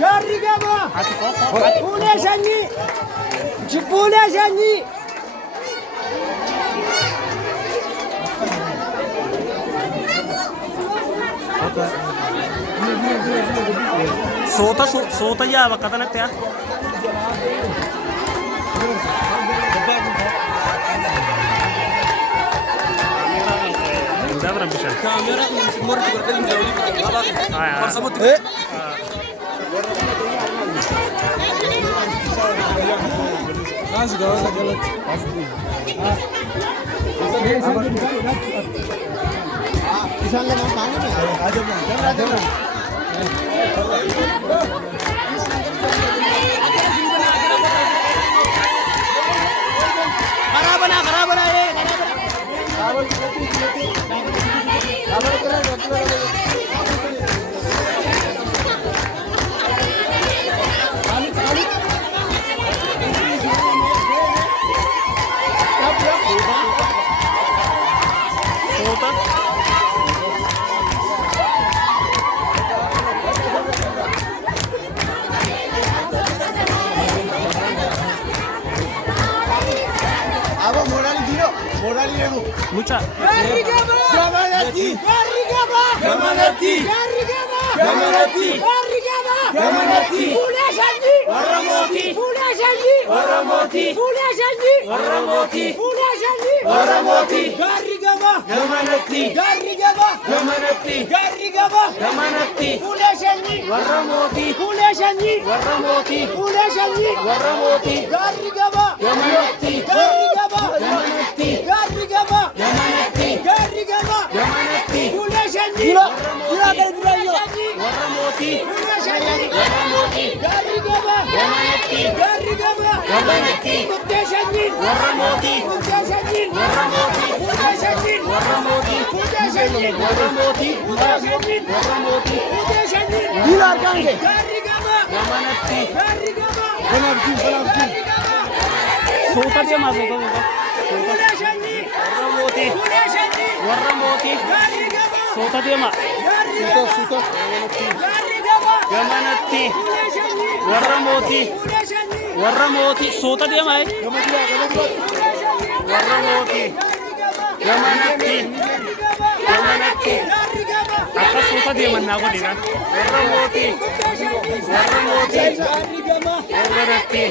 Garri gama. Pune shanyi. Chipune shanyi. Soota yaa bakka kanatti yaa. Dabra bishaan. Kamera morti berkali jauh ni. Bersama tu. Kasih kau jalan. Misalnya mau tangan ni, aja bang. Karabana ye. Mucha. Soota deemaa warra mootii soota deemaa gamanatti warra mootii soota deemaa warra mootii gamanatti akka soota deeman naa godhina warra mootii gamanatti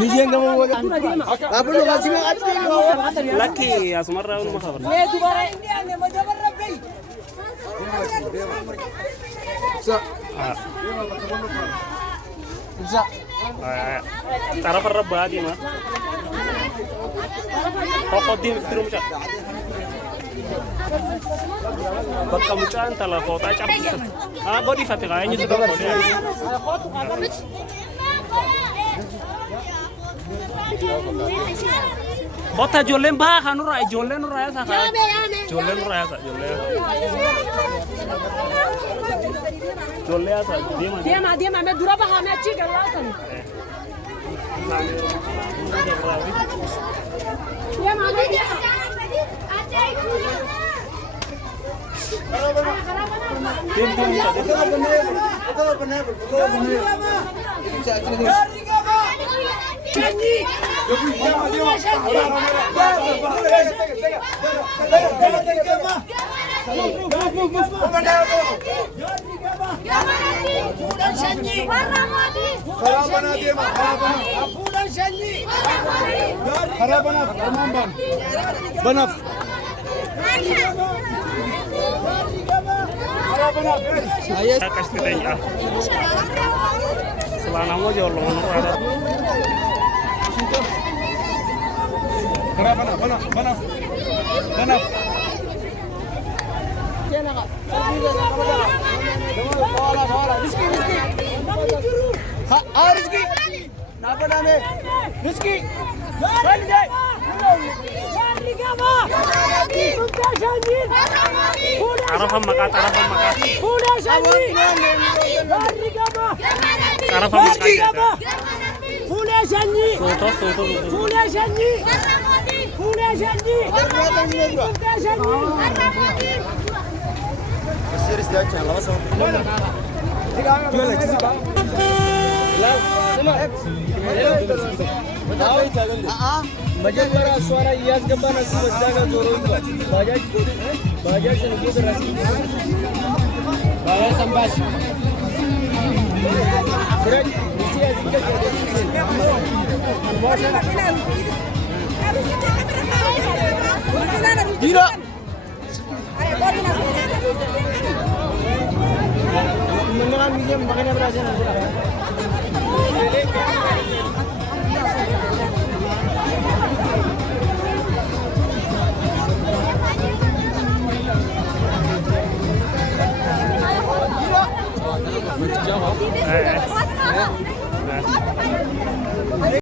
Nijian kamu mau apa lu kasih Laki asmarra unu masabar. Bisa. Tara farra baadi ma. Qoqodim iftirum cha. Bakka mucaan tala foota cabsa. Godi fatiqa eenyu sudah godi. Kota ijoolleen bahaa kan nurraa ijoolleen nurraa yaasaa kaa ijoolleen nurraa yaasaa ijoollee yaasaa deema mee dura bahaa mee achii gallaatan Banaf. Kasih tanya. Selana mau jual loh ada. Banaf. Rizki. Napa nama? Rizki. Arafah makat. Arafah Bajaj para suara Iyas Gembaan asli Masdaga Zoro itu. Bajaj senukut rasi. Bajaj Sambas. Surat isi azikar. Tidak. Mengenal museum makanya berhasil.